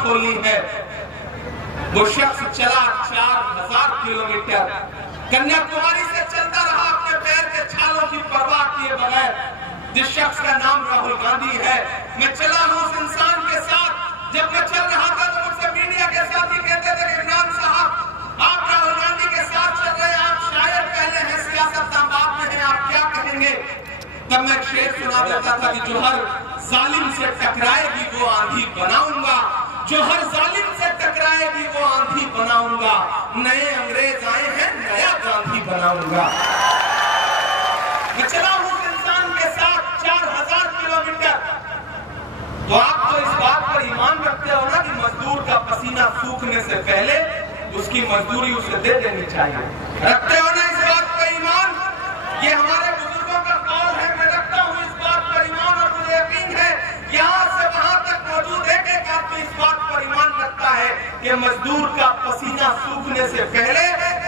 खोलनी है। वो शख्स चला 4000 किलोमीटर, कन्याकुमारी से चलता रहा अपने पैर के छालों की परवाह किए बगैर, जिस शख्स का नाम राहुल गांधी है। मैं चला हूं उस इंसान के साथ। जब मैं चल रहा था तो मुझसे मीडिया के साथी कहते थे कि इमरान साहब आप राहुल गांधी के साथ चल रहे हैं, आप शायद पहले हैं सियासत बाद में हैं, आप क्या कहेंगे? तब मैं शेर सुना देता था कि जो हर जालिम से टकराएगी वो आंधी बनाऊंगा, जो हर जालिम से टकराएगी वो आंधी बनाऊंगा, नए अंग्रेज आए हैं नया गांधी बनाऊंगा। मैं चला हूं उस इंसान के साथ 4000 किलोमीटर। तो आप तो इस बात पर ईमान रखते हो ना कि मजदूर का पसीना सूखने से पहले उसकी मजदूरी उसे दे देनी चाहिए? रखते हो ना इस बात पर ईमान? ये हमारे बुजुर्गों का कौल है, मैं रखता हूँ इस बात पर ईमान। और मुझे यकीन है यहाँ से वहां तक मौजूद एक आदमी इस बात पर ईमान रखता है कि मजदूर का पसीना सूखने से पहले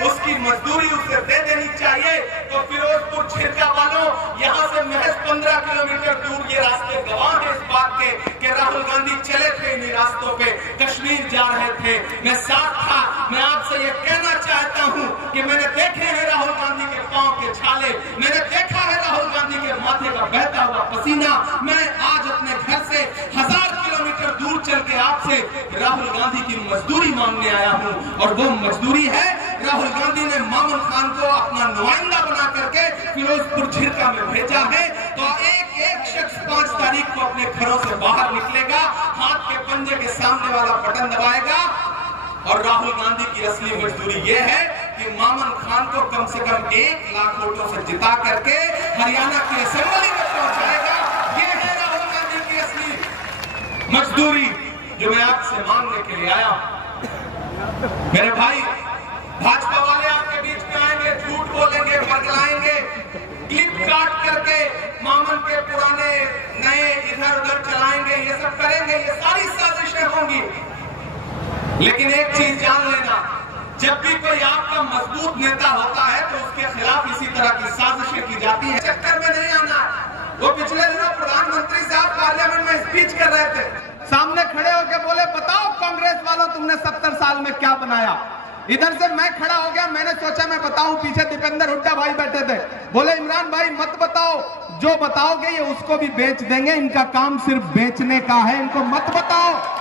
उसकी मजदूरी उसे दे देनी चाहिए। तो फिरोजपुर छिरका वालों, यहाँ से महज 15 किलोमीटर दूर ये रास्ते गवाह है इस बात के कि राहुल गांधी चले थे इन्हीं रास्तों पे, कश्मीर जा रहे थे, मैं साथ था। मैं आपसे ये कहना चाहता हूँ कि मैंने देखे हैं राहुल गांधी के पांव के छाले, मैंने देखा है राहुल गांधी के माथे का बहता हुआ पसीना। मैं आज अपने घर से 1000 किलोमीटर दूर चल के आपसे राहुल गांधी की मजदूरी मांगने आया हूँ। और वो मजदूरी है, राहुल गांधी ने मामून खान को अपना नुमाइंदा बना करके फिरोजपुर झिरका में भेजा है। तो एक शख्स 5 तारीख को अपने घरों से बाहर निकलेगा, हाथ के पंजे के सामने वाला बटन दबाएगा और राहुल गांधी की असली मजदूरी यह है कि मामून खान को कम से कम 1 लाख वोटों से जिता करके हरियाणा की असेंबली में पहुंचाएगा। यह है राहुल गांधी की असली मजदूरी जो मैं आपसे मांगने के लिए आया। मेरे भाई, भाजपा वाले आपके बीच में आएंगे, झूठ बोलेंगे, बरगलाएंगे, क्लिप काट करके मामून के पुराने नए इधर उधर चलाएंगे, ये सब करेंगे, ये सारी साजिशें होंगी। लेकिन एक चीज जान लेना, जब भी कोई आपका मजबूत नेता होता है तो उसके खिलाफ इसी तरह की साजिशें की जाती है। चक्कर में नहीं आना। वो पिछले दिनों प्रधानमंत्री साहब पार्लियामेंट में स्पीच कर रहे थे, सामने खड़े होकर बोले बताओ कांग्रेस वालों तुमने 70 साल में क्या बनाया। इधर से मैं खड़ा हो गया, मैंने सोचा मैं बताऊं, पीछे दीपेंद्र हुड्डा भाई बैठे थे, बोले इमरान भाई मत बताओ, जो बताओगे ये उसको भी बेच देंगे, इनका काम सिर्फ बेचने का है, इनको मत बताओ।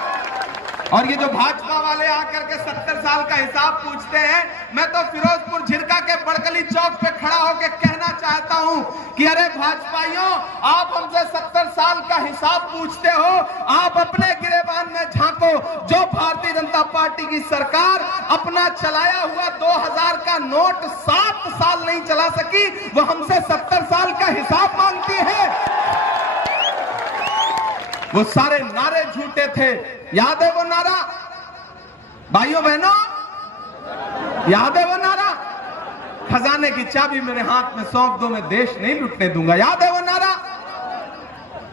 और ये जो भाजपा वाले आकर के 70 साल का हिसाब पूछते हैं, मैं तो फिरोजपुर झिरका के बड़कली चौक पे खड़ा होकर कहना चाहता हूं कि अरे भाजपाइयों, आप हमसे 70 साल का हिसाब पूछते हो, आप अपने गिरेबान में झांको। जो भारतीय जनता पार्टी की सरकार अपना चलाया हुआ 2000 का नोट 7 साल नहीं चला सकी, वो हमसे 70 साल का हिसाब मांगती है। वो सारे नारे झूठे थे, याद है वो नारा भाइयों बहनों? याद है वो नारा? खजाने की चाबी मेरे हाथ में सौंप दो, मैं देश नहीं लुटने दूंगा। याद है वो नारा?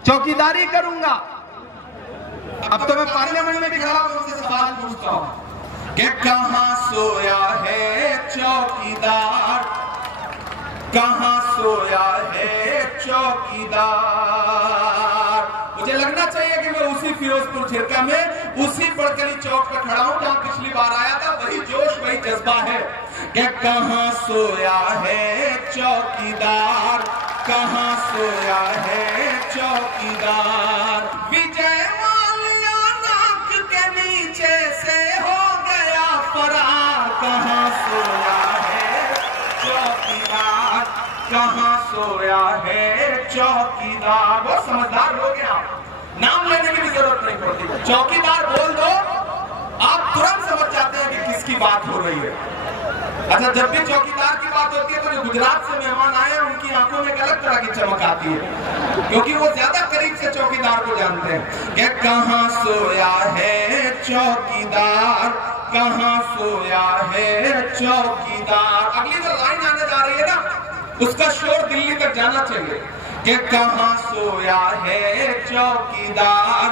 चौकीदारी करूंगा। अब तो मैं पार्लियामेंट में भी खड़ा होकर उनसे सवाल पूछता हूं कि कहां सोया है चौकीदार, कहां सोया है चौकीदार। मुझे लगना चाहिए कि मैं उसी फिरोजपुर झिरका में उसी बड़कली चौक पर खड़ा हूं जहां पिछली बार आया था। वही जोश, वही जज्बा है कि कहां सोया है चौकीदार, कहां सोया है चौकीदार। विजय माल्या नाक के नीचे से हो गया फरार, कहां सोया है चौकीदार, कहां सोया है चौकीदार। बहुत समझदार लोग हैं आप, नाम लेने की भी जरूरत नहीं पड़ती, चौकीदार बोल दो आप तुरंत समझ जाते हैं कि किसकी बात हो रही है। अच्छा, जब भी चौकीदार की बात होती है तो जो गुजरात से मेहमान आए हैं उनकी आंखों में एक अलग तरह की चमक आती है, क्योंकि वो ज्यादा करीब से चौकीदार को जानते हैं कि कहां सोया है चौकीदार, कहां सोया है चौकीदार। अगली जो लाइन आने जा रही है ना, उसका शोर दिल्ली तक जाना चाहिए कि कहां सोया है चौकीदार,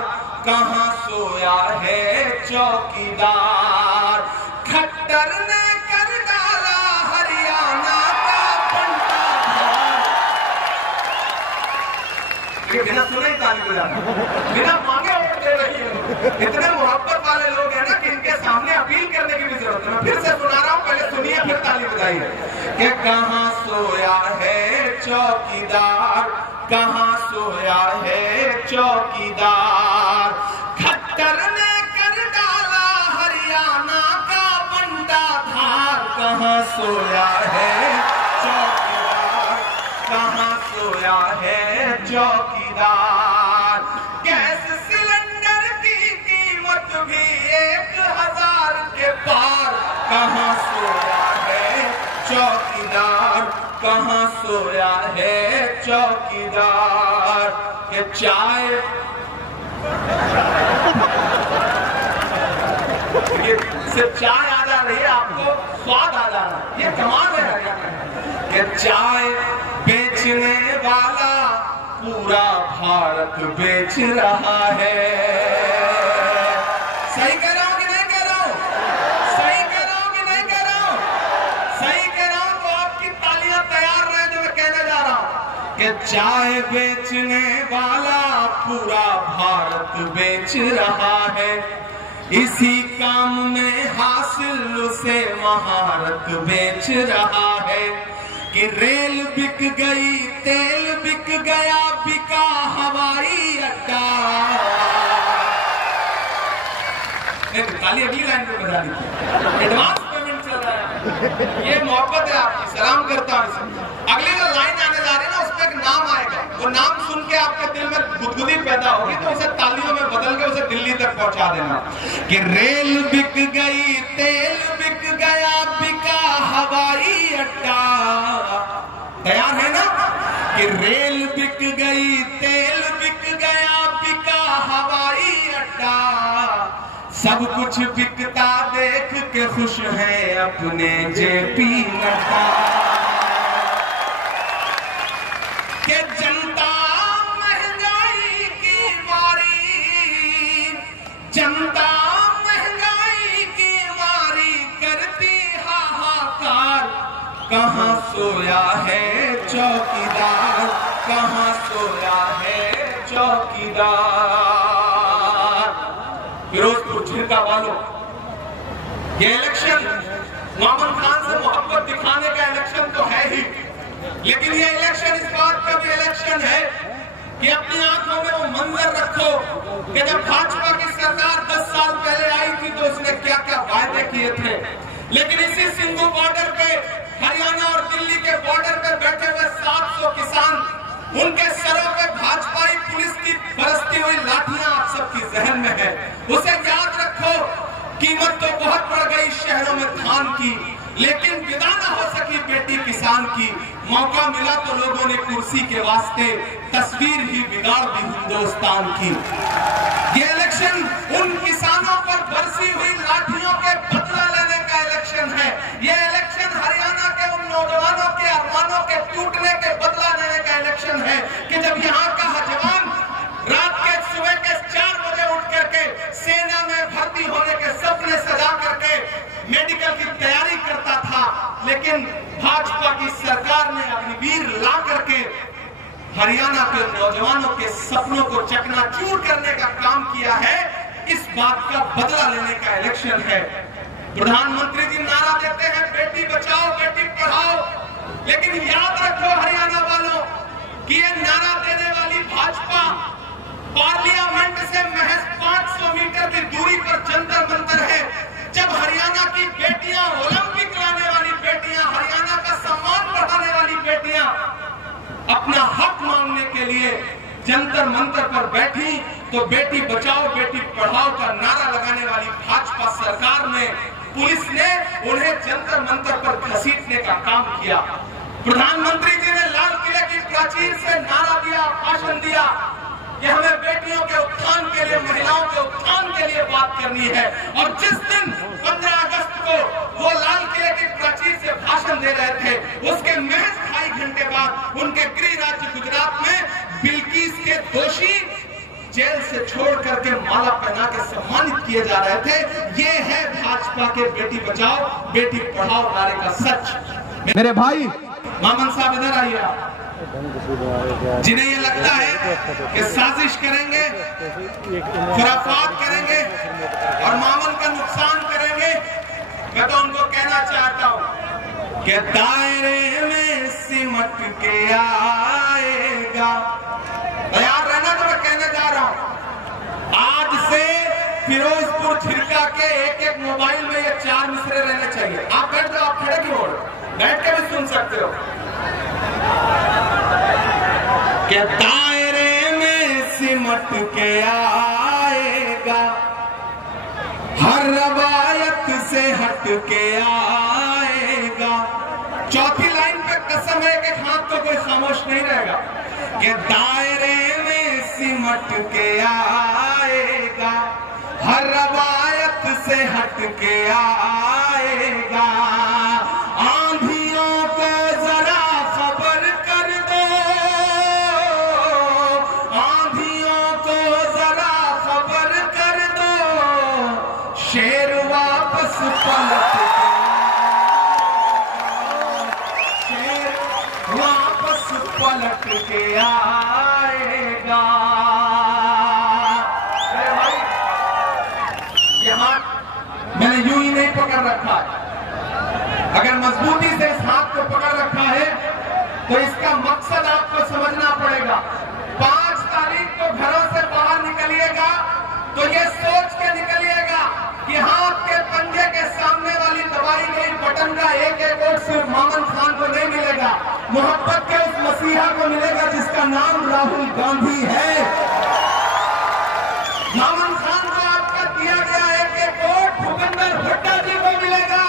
कहां सोया है चौकीदार। खट्टर ने कर डाला हरियाणा का पंटा। ये बिना सुने ही ताली बजाना, बिना मांगे वोट दे रही है। इतने मोहब्बत वाले सामने अपील करने की भी जरूरत है। मैं फिर से सुना रहा हूँ, पहले सुनिए फिर ताली बजाइए। कि कहाँ सोया है चौकीदार, कहाँ सोया है चौकीदार, खट्टर ने कर डाला हरियाणा का बंटा धार। कहाँ सोया है चौकीदार, कहाँ सोया है चौकीदार, गैस सिलेंडर की कीमत भी 1000 के पार। कहाँ सोया है चौकीदार, कहाँ सोया है चौकीदार, के चाय सिर्फ चाय आ जा रही है, आपको स्वाद आ जा रहा है, ये कमाल है हरियाणा के। चाय बेचने वाला पूरा भारत बेच रहा है। सही कह रहा हूं कि नहीं कह रहा हूं? सही कह रहा हूं कि नहीं कह रहा हूं? सही कह रहा हूं तो आपकी तालियां तैयार रहे जो मैं कहने जा रहा हूं। कि चाय बेचने वाला पूरा भारत बेच रहा है, इसी काम में हासिल उसे महारत बेच रहा है। कि रेल बिक गई, तेल बिक गया, बिका हवाई अड्डा। ताली अगली लाइन पे बजा दी, एडवांस पेमेंट चल रहा है, ये मोहब्बत है आपकी, सलाम करता हूं। अगली जो लाइन आने जा रही है ना, उस पर एक नाम आएगा, वो नाम सुन के आपके दिल में गुदगुदी पैदा होगी, तो उसे तालियों में बदल के उसे दिल्ली तक पहुंचा देना। कि रेल बिक गई, तेल बिक गया, बिका हवाई अड्डा। तैयार है ना? कि रेल बिक गई, तेल बिक गया, बिका हवाई अड्डा, सब कुछ बिकता देख के खुश है अपने जेपी नड्डा। के जनता महंगाई की मारी, जनता महंगाई की मारी करती हाहाकार। कहाँ सोया है चौकीदार, कहाँ सोया है चौकीदार। फिरोजपुर झिरका वालों, ये इलेक्शन मामन खान से मोहब्बत दिखाने का इलेक्शन तो है ही, लेकिन ये इलेक्शन इस बात का भी इलेक्शन है कि अपनी आंखों में वो मंजर रखो कि जब भाजपा की सरकार 10 साल पहले आई थी तो उसने क्या क्या वायदे किए थे। लेकिन इसी सिंधु बॉर्डर पे, हरियाणा और दिल्ली के बॉर्डर पे बैठे हुए 700 किसान, उनके सरों पे भाजपाई पुलिस की बरसती हुई लाठियां आप सबकी जहन में है। उसे याद रखो, कीमत तो बहुत बढ़ गई शहरों में धान की, लेकिन विदा न हो सकी बेटी किसान की। मौका मिला तो लोगों ने कुर्सी के वास्ते तस्वीर ही बिगाड़ दी हिंदुस्तान की। ये इलेक्शन उन किसानों पर बरसी हुई लाठियों के बदला लेने का इलेक्शन है। ये इलेक्शन हरियाणा के उन नौजवानों के अरमानों के टूटने के बदला लेने का इलेक्शन है कि जब यहाँ का जवान रात के सुबह के 4 बजे उठ करके सेना में भर्ती होने के सपने सजा करके मेडिकल की तैयारी करता था, लेकिन भाजपा की सरकार ने अग्निवीर ला करके हरियाणा के नौजवानों के सपनों को चकनाचूर करने का काम किया है। इस बात का बदला लेने का इलेक्शन है। प्रधानमंत्री जी नारा देते हैं बेटी बचाओ बेटी पढ़ाओ, लेकिन याद रखो हरियाणा वालों कि ये नारा देने वाली भाजपा पार्लियामेंट से महज 500 मीटर की दूरी पर जंतर मंतर है। जब हरियाणा की बेटियां, ओलंपिक लाने वाली बेटियां, हरियाणा का सम्मान बढ़ाने वाली बेटियां अपना हक मांगने के लिए जंतर मंतर पर बैठी, तो बेटी बचाओ बेटी पढ़ाओ का नारा लगाने वाली भाजपा सरकार ने, पुलिस ने उन्हें जंतर मंतर पर घसीटने का काम किया। प्रधानमंत्री जी ने लाल किले की प्राचीर से नारा दिया, भाषण दिया कि हमें बेटियों के उत्थान के लिए, महिलाओं के उत्थान के लिए बात करनी है। और जिस दिन 15 अगस्त को वो लाल किले की प्राचीर से भाषण दे रहे थे, उसके महज 2.5 घंटे बाद उनके गृह राज्य गुजरात में बिल्किस के दोषी जेल से छोड़ करके माला पहना के सम्मानित किए जा रहे थे। ये है भाजपा के बेटी बचाओ बेटी पढ़ाओ नारे का सच। मेरे भाई मामन साहब इधर आइए। जिन्हें ये लगता है कि साजिश करेंगे, खुराफात करेंगे और मामन का नुकसान करेंगे, के दायरे में सिमट के आएगा। तैयार रहना जो मैं कहने जा रहा हूं। आज से फिरोजपुर झिरका के एक एक मोबाइल में ये 4 मिसरे रहने चाहिए। आप बैठ जाओ, आप खड़े क्यों हो रहे, बैठ के भी सुन सकते हो। के दायरे में सिमट के आएगा, हर रवायत से हट के आएगा। चौथी लाइन पे कसम है कि हाथ तो कोई खामोश नहीं रहेगा। कि दायरे में सिमट के आएगा, हर रवायत से हट के आएगा। आंधियों को जरा खबर कर दो, आंधियों को जरा खबर कर दो, शेर वापस पलट के, शेर वापस पलट के आएगा। अरे भाई, ये हाथ मैंने यूं ही नहीं पकड़ रखा है। अगर मजबूती से इस हाथ को पकड़ रखा है तो इसका मकसद आपको समझना पड़ेगा। 5 तारीख को घरों से बाहर निकलिएगा तो ये सोच के निकलिएगा कि हाथ के पंजे के सामने वाली दबाई गई बटन का एक एक वोट सिर्फ मोमन खान को नहीं मिलेगा, मोहब्बत के उस मसीहा को मिलेगा जिसका नाम राहुल गांधी है। मोमन खान को आपका दिया गया एक एक वोट भूपेंद्र हुड्डा जी को मिलेगा।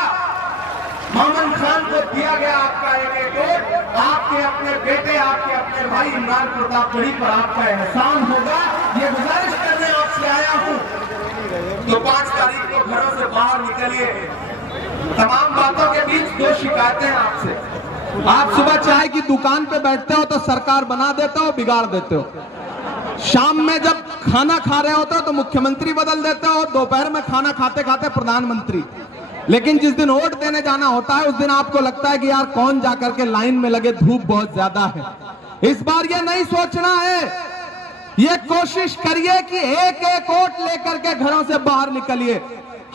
मोमन खान को दिया गया आपका एक एक वोट आपके अपने बेटे, आपके अपने भाई इमरान प्रतापगढ़ी पर आपका एहसान होगा। ये गुजारिश करने आपसे आया हूं। तो 5 तारीख को घरों से बाहर निकलिए। तमाम बातों के बीच 2 शिकायतें आपसे। आप सुबह चाय की दुकान पे बैठते हो तो सरकार बना देते हो, बिगाड़ देते हो। शाम में जब खाना खा रहे होते हो तो मुख्यमंत्री बदल देते हो, दोपहर में खाना खाते खाते प्रधानमंत्री। लेकिन जिस दिन वोट देने जाना होता है उस दिन आपको लगता है कि यार कौन जाकर के लाइन में लगे, धूप बहुत ज्यादा है। इस बार ये नहीं सोचना है, ये कोशिश करिए कि एक एक वोट लेकर के घरों से बाहर निकलिए,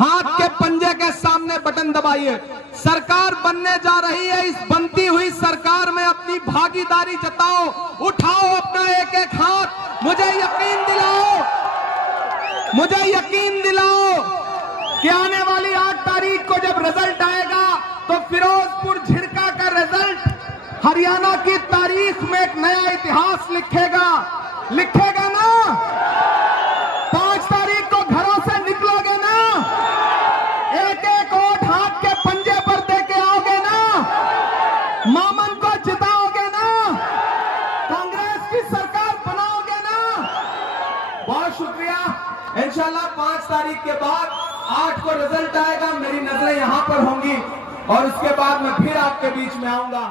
हाथ के पंजे के सामने बटन दबाइए। सरकार बनने जा रही है, इस बनती हुई सरकार में अपनी भागीदारी जताओ, उठाओ अपना एक एक हाथ। मुझे यकीन दिलाओ, मुझे यकीन दिलाओ कि आने वाली 8 तारीख को जब रिजल्ट आएगा तो फिरोजपुर झिरका का रिजल्ट हरियाणा की तारीख में एक नया इतिहास लिखेगा, लिखेगा ना। 5 तारीख को घरों से निकलोगे ना, एक एक वोट हाथ के पंजे पर दे के आओगे ना, मोमन को जिताओगे ना, कांग्रेस की सरकार बनाओगे ना। बहुत शुक्रिया। इंशाल्लाह 5 तारीख के बाद 8 को रिजल्ट आएगा, मेरी नजरें यहां पर होंगी और उसके बाद मैं फिर आपके बीच में आऊंगा।